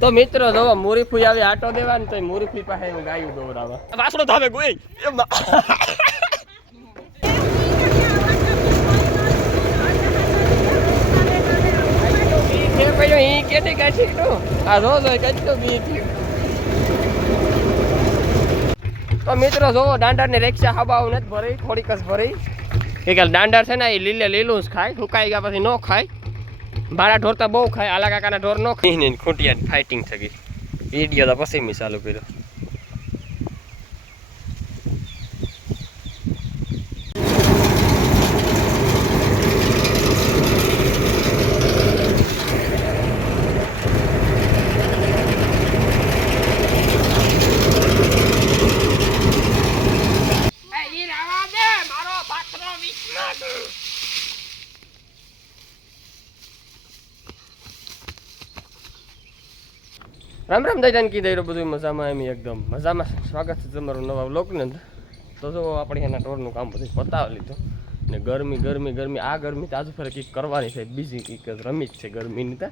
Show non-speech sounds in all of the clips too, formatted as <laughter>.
તો મિત્રો જો મોરી ફૂઈ આવી આટો દેવાની તો મોરી ફૂઈ પાસે હું ગાયું દોરાવા. વાસણો ધાવે ગોઈ એમ કે પડ્યો ઈ કેટી આ જો જો કેટલું બી થયું તો મિત્રો જોવો દાંડરની રિક્ષા હબાવ નથી ભરી થોડીક જ ભરી કે દાંડર છે ને, એ લીલે લીલું જ ખાય. સુકાઈ ગયા પછી? ન ખાય. ભાડા ઢોર તો બહુ ખાય. આલા કાકાના ઢોર ન ખાય. ને ખૂંટિયા ફાઇટિંગ થઈ ગઈ વીડિયો તો પછી મેં ચાલુ કર્યો. રામ રામ દાદાને કીધું બધું મજામાં એમ એકદમ. મજામાં સ્વાગત છે તમારું નવા લોકને તો જો આપણે એના ટોરનું કામ બધું પતાવી લીધું. ને ગરમી ગરમી ગરમી. આ ગરમી તો આજુ ફરે કંઈક કરવાની છે. બીજી કંઈક રમી જ છે ગરમીની તો.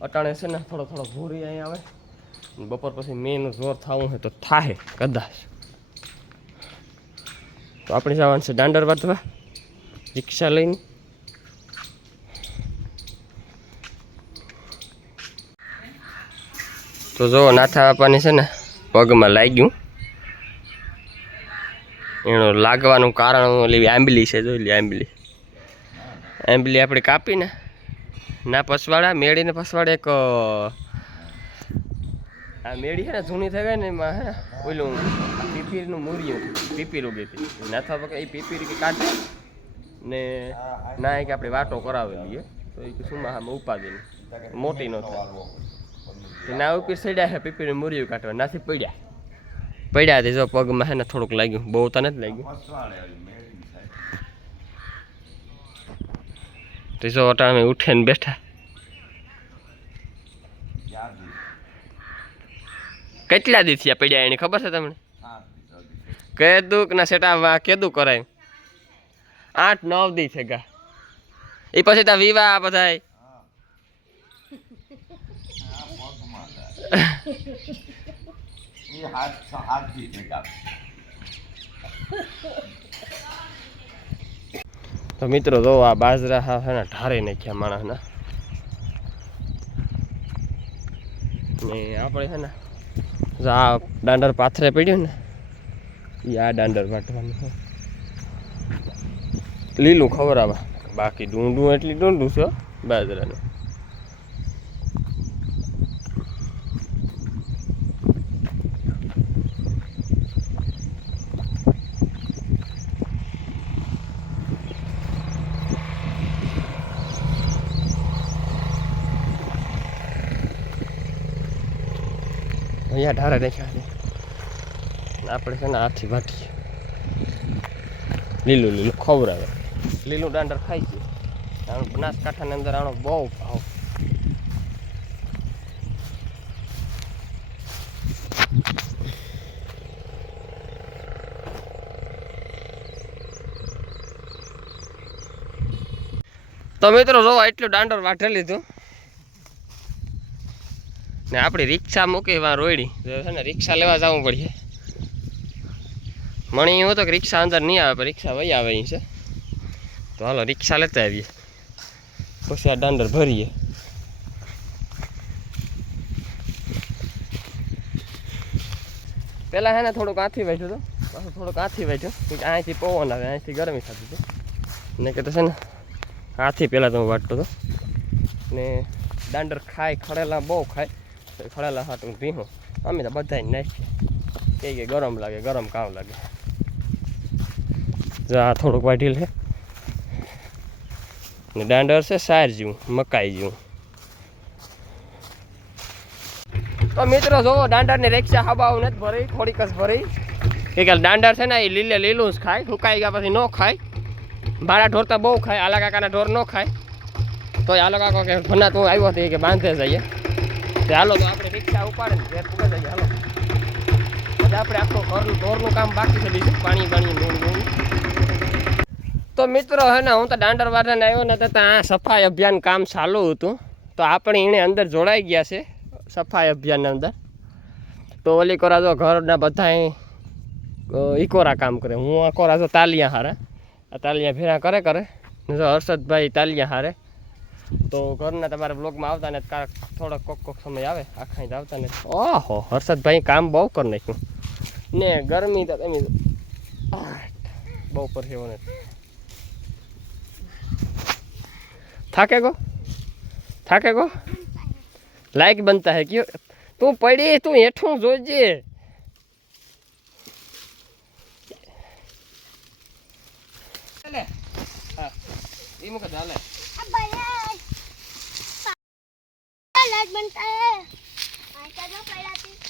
અટાણે છે ને થોડો થોડો ભૂરી અહીં આવે. બપોર પછી મેનું જોર થવું હોય તો થાય કદાચ. તો આપણે જવાનું છે દાંડર બાંધવા રિક્ષા લઈને તો જો, નાથા બાપાની છે ને, પગમાં લાગ્યું. એનું લાગવાનું કારણ ઓલી આંબલી છે, જોઈ લે આંબલી. આંબલી આપણે કાપીને, ના પસવાડા મેળીને પસવાડે એક આ મેળી છે ને, જૂની થઈ ગઈ ને, એમાં હે, ઓલું પીપીરનું મૂર્યું પીપીર ઉગી હતી નાથા પગ એ પીપીર કાઢે? ને ના કે આપણે વાટો કરાવેલી તો એ શું આમાં ઉપાદી મોટી ન થાય. ના ઉપર સડ્યા છે પીપીને મૂર્યું કાઢવા. નાથી પડ્યા. પડ્યા તે જો પગમાં હે ને થોડુંક લાગ્યું. બહુ તો નથી લાગ્યું. તે જો અટાણે ઉઠીને બેઠા. કેટલા દી થયા પડ્યા એની? ખબર છે તમને? કે કે ના સેટા કેદું કરાય. આઠ, નવ દી છે એ પછી ત્યાં વિવાહ બધાય તો મિત્રો, જો આ બાજરા હા છે ને, ઢારે નાખ્યા માણસના ને. આપણે છે ને આ દાંડર પાથરે પડ્યું ને એ આ દાંડર વાટવાનું લીલું ખવડાવે બાકી ડુંડું એટલી ડુંડું છે બાજરાનું. અહીંયા ઢારે દેખ્યા છે. આપણે છે ને હાથી વાટીએ. લીલું લીલું ખવડાવે લીલું દાંડર ખાય છે. આનો બનાસકાંઠાની અંદર આનો બહુ ભાવ. તો મિત્રો જો એટલું દાંડર વાઢે લીધું. ને આપણી રિક્ષા મૂકી વા રોયડી. છે ને, રિક્ષા લેવા જવું પડીએ મણી એવું તો કે રિક્ષા અંદર નહીં આવે રિક્ષા વહી આવે છે. તો હાલો, રિક્ષા લેતા આવીએ. પછી આ દાંડર ભરીએ. પહેલાં હે ને થોડુંક આથી બેઠો હતો. પાછું થોડુંક આથી બેઠો અહીંથી પવન આવે અહીંથી ગરમી થતી હતી. ને કે તો છે ને, આથી પહેલાં તો હું વાટતો હતો. ને દાંડર ખાય, ખડેલા બહુ ખાય. ખડેલા હાટું ભીહું. અમે તો બધા નાખીએ. કે ગરમ લાગે, ગરમ કામ લાગે. જો આ થોડુંક વાઢી લે ને દાંડર છે સાર જેવું, મકાઈ જેવું. તો મિત્રો જોવો દાંડરની રિક્ષા હવા નથી ભરી, થોડીક જ ભરી. કે કે દાંડર છે ને, એ લીલે લીલું જ ખાય, સુકાઈ ગયા પછી ન ખાય. ભાડા ઢોર તો બહુ ખાય, આલા કાકાના ઢોર ન ખાય. તો આલો કાકો કે ભના તું આવ્યો હતો કે બાંધે જઈએ તે હાલો, તો આપણે રિક્ષા ઉપાડે ને ઘેર પૂગે જઈએ, હાલો. આપણે આખો ઘરનું, ઢોરનું કામ બાકી છે, બીજું પાણી પાણી નૂન તો મિત્રો હે ને, હું તો દાંડરવાડાને આવ્યો ને તો ત્યાં સફાઈ અભિયાન કામ ચાલુ હતું. તો આપણે એને અંદર જોડાઈ ગયા છે સફાઈ અભિયાનની અંદર. તો ઓલી કોરા જો ઘરના બધા ઇકોરા કામ કરે. હું આ કોરા જો તાલિયા હારે. આ તાલિયા ભેરા કરે કરે. જો હર્ષદભાઈ તાલિયા હારે. તો ઘરના તમારા બ્લોગમાં આવતા ને કાંક થોડોક કોક કોક સમય આવે. આખા જ આવતા ને. ઓહો, હર્ષદભાઈ કામ બહુ કરી નાખ્યું. ને ગરમી તો એમ બહુ પરસેવો ને. થાકે ગો થાકે ગો લાયક બનતા હે કયો તું પડી તું હેઠું જોજે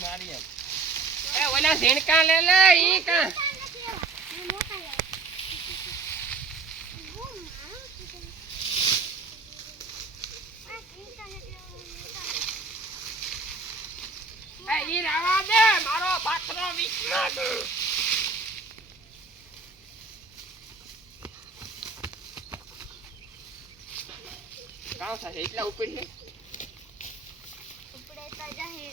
મારી ઓલા ઝીણકા લે લે ઈ કા ઈ રાવા દે મારો પાથરો વીચમાં તું કામ થશે એટલા ઉપર ને ઉપડે તો જાહે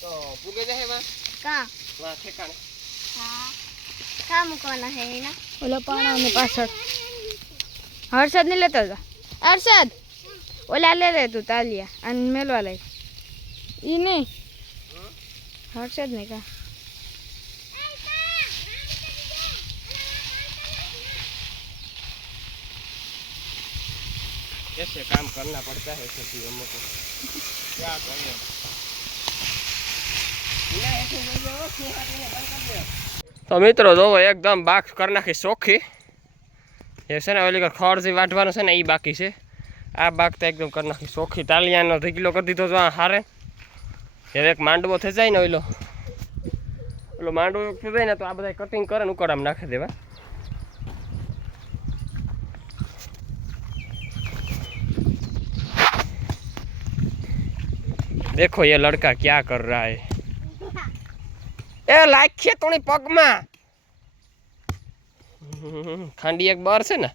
તો ભૂગે જાહે માં કા? વા ઠેકાણે. હા. હર્ષદ ને લેતો હર્ષદ! ઓલા લે તું તાલિયા અને મેલવા લઈ ઈ નહીં. હર્ષદ ને કા ऐसे काम करना पड़ता है सभी हम को क्या करें તો મિત્રો જોવો એકદમ બાક કરી નાખી ચોખ્ખી એ છે ને ઓલી કર ખડ જે વાટવાનું છે ને એ બાકી છે આ બાક તો એકદમ કરી નાખી ચોખ્ખી તાલિયાનો ઢીકલો કરી દીધો જો આ હારે હવે એક માંડવો થઈ જાય ને ઓલો ઓલો માંડવો થઈ જાય ને તો આ બધા કટિંગ કરે ને ઉકળામાં નાખી દેવા देखो ये लड़का क्या कर रहा है એ લાખીએ તોણી પગમાં હમ, ખાંડી એક બર છે ને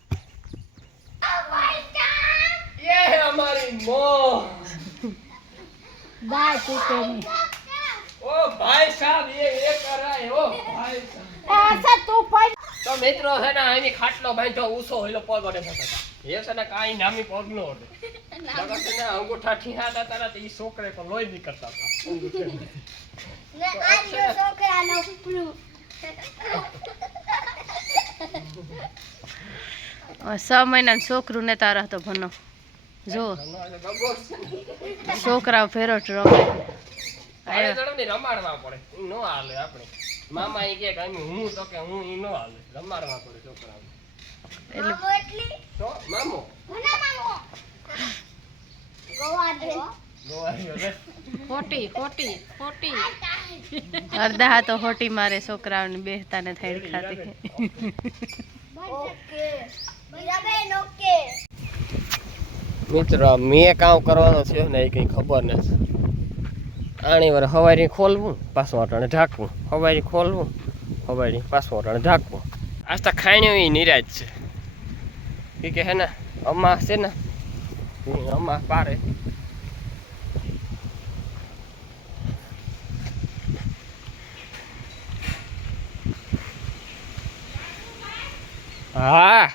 ये हमारी मो બા ચૂકે નહીં. ઓ ભાઈ સાહેબ એ એ કરાય ઓ ભાઈ સાહેબ. તું પણ તો મિત્રો છે ને અહીં ખાટલો બાંધો ઊંચો હોયલો પગ ઓડે ફટા એ છે ને કાંઈ નામી પગ નો ઓડે જગત ને અંગૂઠા ઠીહાતા તારા તો એ છોકરે પણ લોહી નીકળતા હતા. ને આ છોકરાનો પ્રૂફ છ મહિના છોકરું ને તારા તો ભણો. જો. ગગો છે ને. છોકરાઓ ફેરોટ રમે આને જણાવને રમાડવા પડે. ઈ નો હાલે આપણે. મામા ઈ કે કે અમે હું તો કે હું ઈ નો હાલે. રમાડવા પડે છોકરાઓને એટલે મામો એટલી? તો મામો. ઘણા મામો. ગોવા દે ગોવાળીઓ રે ખોટી ખોટી ખોટી. અડધા હાથો ખોટી મારે છોકરાઓને બેસતા ને થઈ ખાતી. ઓકે બરાબર ઓકે મિત્ર, મેં કામ કરવાનો છે ને એ કંઈ ખબર નથી. આણી વાર હવારી ખોલવું પાછું અટાણે ઢાંકવું. હવારી ખોલવું, હવારી પાછું અટાણે ઢાંકવું આસ્તા ખાણ્યો એ નિરાજ છે. એ કે હે ને અમા છે ને અમા પારે. હા.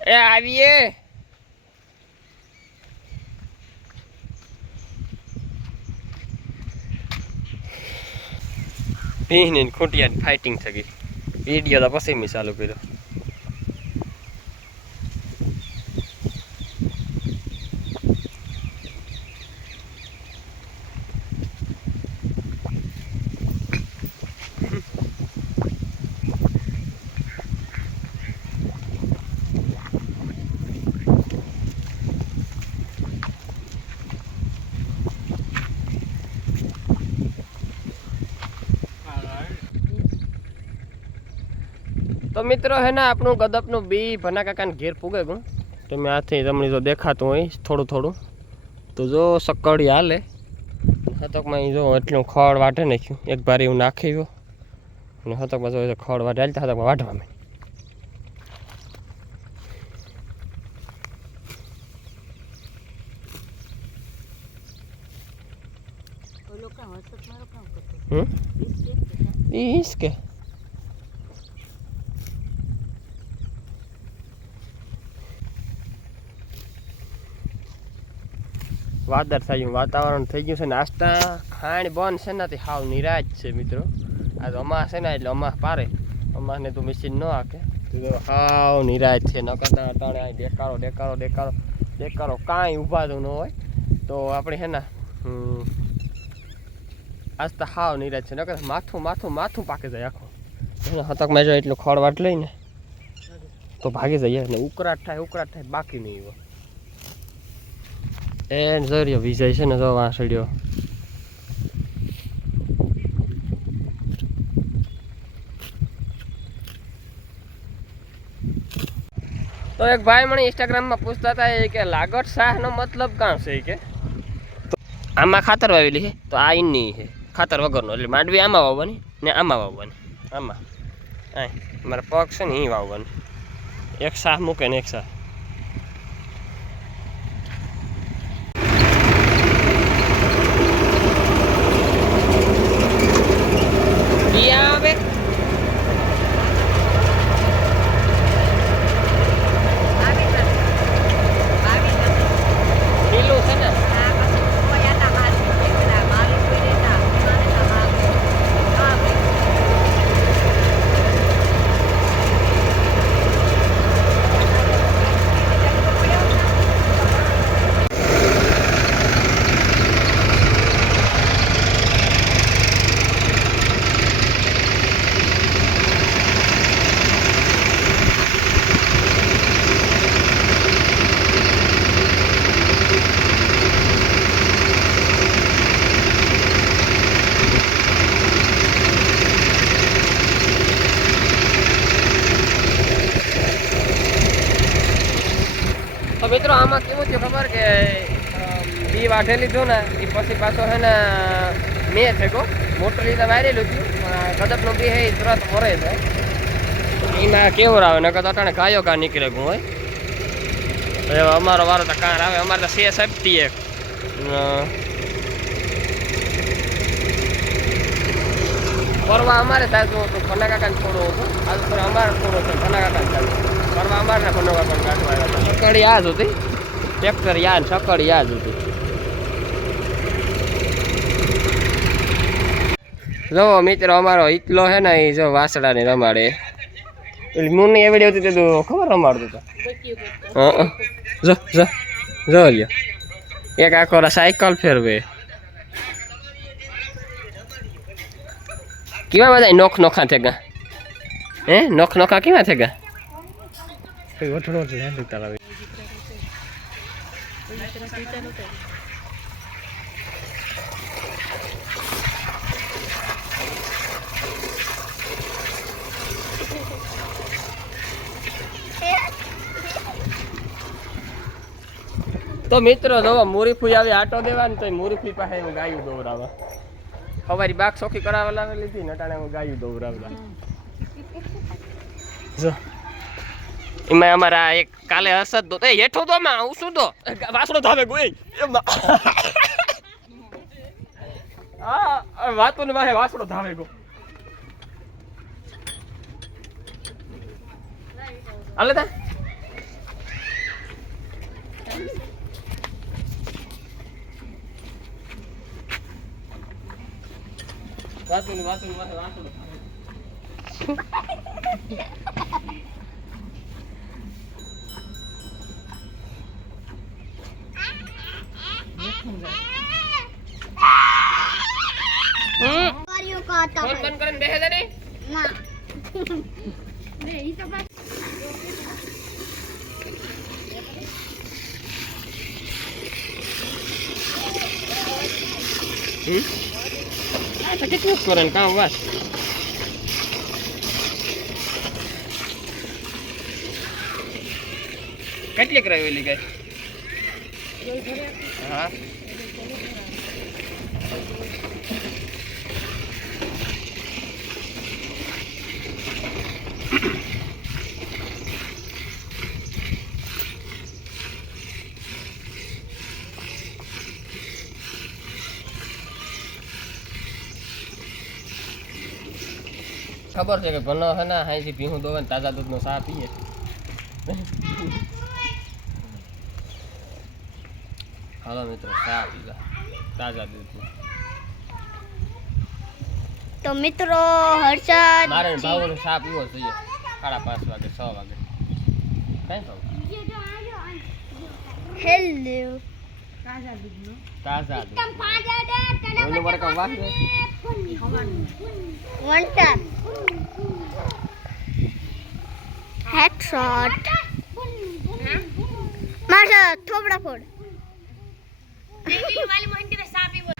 એ આવીએ. ભીને ખૂંટિયા ફાઇટિંગ થઈ ગઈ વીડિયો પછી મેં ચાલુ કર્યો. મિત્રો હે ને આપણું ગદપનું બી ભના કાકાને ઘેર પૂગે ગયું તમે આથી તમને જો દેખાતું હોય થોડું થોડું. તો જો સકડી હાલે. હતકમાં જો એટલું ખડ વાટે નાખ્યું. એક ભારી હું નાખી ગયો. અને હતકમાં જો ખડ વાટે હાલતા હતકમાં વાટવા મેં હમ? ઈસ કે. વાદળ થયું, વાતાવરણ થઈ ગયું છે નાસ્તા ખાણ બંધ છે ને તે હાવ નિરાજ છે મિત્રો. આ તો અમાસ છે ને, એટલે અમાસ પારે. અમાસને તું મશીન ન તો હાવ નિરાજ છે ન કરતા અટાણે અહીં દેકારો દેકારો દેકારો દેકારો કાંઈ તો ન હોય. તો આપણે છે ને આજ તો હાવ નિરાજ છે, નકર માથું માથું માથું પાકી જાય આખું. એને હતકમાં જો એટલું ખડવાટ લઈને, તો ભાગી જઈએ. ને ઉકળાટ થાય ઉકળાટ થાય, બાકી નહીં હોય. એ જરિયો વિજય છે ને જો વાંસળ્યો તો એક ભાઈ મને ઇન્સ્ટાગ્રામમાં પૂછતા હતા એ કે, લાગટ શાહનો મતલબ કાં છે? કે આમાં ખાતર વાવેલી છે, તો આ ઈની છે, ખાતર વગરનો, એટલે માંડવી આમાં વાવવાની ને આમાં વાવવાની, આમાં. હા મારા પગ છે ને અહીં વાવવાની. એક શાહ મૂકે ને એક શાહ ઈ આવે લીલું છે ને તો મિત્રો, આમાં કેવું થયું ખબર કે બી વાઢે લીધું ને, એ પછી પાછો છે ને, મેં થયો મોટર લીધા વારેલું હતું કદપનું બી હે, એ તરત મરે છે. એમાં કેવું આવે ને કદાચ અટાણે ગાયો ગા નીકળે ગું હોય. અમારો વારો તો કાર આવે, અમારે તો સે સેફટી એક. ફરવા અમારે તાજું હતું ખના કાકાને થોડું હતું. આજ અમારે થોડું છે ખના કાકાને ચાલુ અમારે યા કાઢવા આવ્યા સકડી યાદ હતી? ટ્રેક્ટર યાદ સકડી યાદ હતી. જો મિત્રો, અમારો ઈટલો હે ને એ જો વાસડાને રમાડે. મુન્ની એવડી હતી તે તો ખબર રમાડતું હતા? હં. જો જો જો લ્યો. એક આખો સાયકલ ફેરવે. કેવા બધા નોખ નોખા થેગા? હે? નોખ નોખા કેવા થેગા? કઈ વઠડો જ લે તારા તો મિત્રો જો મોરીફુઈ આવી આટો દેવાની તો મોરીફુઈ પાસે હું ગાયું દોવરાવા. સવારી બાગ ચોખ્ખી કરાવવા લાવી લીધી નટાણે હું ગાયું દોવરાવતા જો એમાં અમારા એક કાલે હર્ષદ દો. એ, હેઠો તો માં, હું શું તો વાસડો ધાવે ગોઈ. એમાં આ વાતો ને વાહે વાસડો ધાવે ગો. હાલે તા. વાતો ને વાતો ને વાહે વાસડો ધાવે કેટલું કરે કામ વાત કેટલી કરાવેલી ગઈ ખબર છે કે ભલો હે ને અહીંથી ભીહું દોવે તાજા દૂધનો ચા પીએ. હાલો મિત્રો ચા તાજા દૂધનો તો મિત્રો હર્ષદ મારે ને ભાવનો ચા પીવો જોઈએ. સાડા પાંચ વાગે છ વાગે. કઈ ભાવ? હેલો તાજા દૂધ? વંટર હેડશોટ મારા થોબડા ફોડ. Hindi, mali mo, hindi na sabi mo.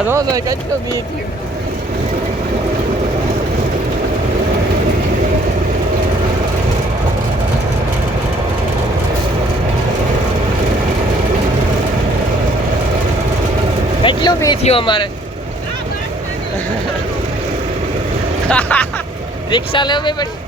આ જો કેટલો બી થયું કેટલું બી થયું અમારે? <laughs> રિક્ષા લેવી પડી.